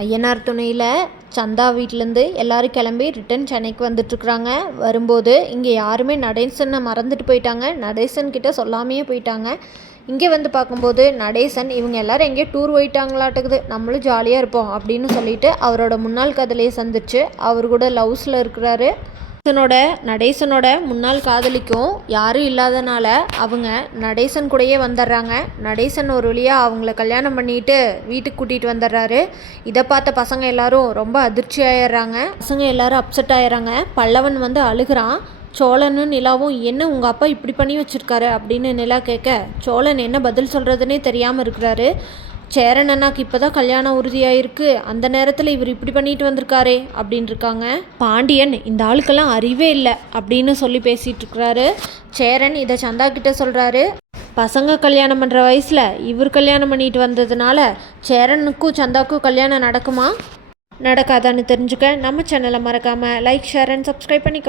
ஐயனார் துணையில் சந்தா வீட்டிலேருந்து எல்லோரும் கிளம்பி ரிட்டன் சென்னைக்கு வந்துட்டுருக்குறாங்க. வரும்போது இங்கே யாருமே நடேசனை மறந்துட்டு போயிட்டாங்க. நடேசன் கிட்ட சொல்லாமையே போயிட்டாங்க. இங்கே வந்து பார்க்கும்போது நடேசன் இவங்க எல்லோரும் எங்கேயோ டூர் போயிட்டாங்களாட்டுக்குது, நம்மளும் ஜாலியாக இருப்போம் அப்படின்னு சொல்லிட்டு அவரோட முன்னாள் காதலியை சந்திச்சு அவர் கூட லவ்ஸில் இருக்கிறாரு. நடேசனோட முன்னாள் காதலிக்கும் யாரும் இல்லாதனால அவங்க நடேசன் கூடயே வந்துடுறாங்க. நடேசன் ஒரு வழியாக அவங்கள கல்யாணம் பண்ணிட்டு வீட்டுக்கு கூட்டிகிட்டு வந்துடுறாரு. இதை பார்த்த பசங்க எல்லாரும் ரொம்ப அதிர்ச்சி ஆயிடுறாங்க. பசங்க எல்லாரும் அப்செட் ஆயிடுறாங்க. பல்லவன் வந்து அழுகிறான். சோழனும் நிலாவும் என்ன உங்கள் அப்பா இப்படி பண்ணி வச்சுருக்காரு அப்படின்னு நிலா கேட்க சோழன் என்ன பதில் சொல்கிறதுனே தெரியாமல் இருக்கிறாரு. சேரன் அண்ணாக்கு இப்போ தான் கல்யாணம் உறுதியாயிருக்கு, அந்த நேரத்தில் இவர் இப்படி பண்ணிட்டு வந்திருக்காரே அப்படின்னு இருக்காங்க. பாண்டியன் இந்த ஆளுக்கெல்லாம் அறிவே இல்லை அப்படின்னு சொல்லி பேசிகிட்டு இருக்கிறாரு. சேரன் இதை சந்தா கிட்ட சொல்கிறாரு. பசங்க கல்யாணம் பண்ணுற வயசில் இவர் கல்யாணம் பண்ணிட்டு வந்ததுனால சேரனுக்கும் சந்தாவுக்கும் கல்யாணம் நடக்குமா நடக்காதான்னு தெரிஞ்சுக்க நம்ம சேனலை மறக்காமல் லைக், ஷேர் அண்ட் சப்ஸ்கிரைப் பண்ணிக்க.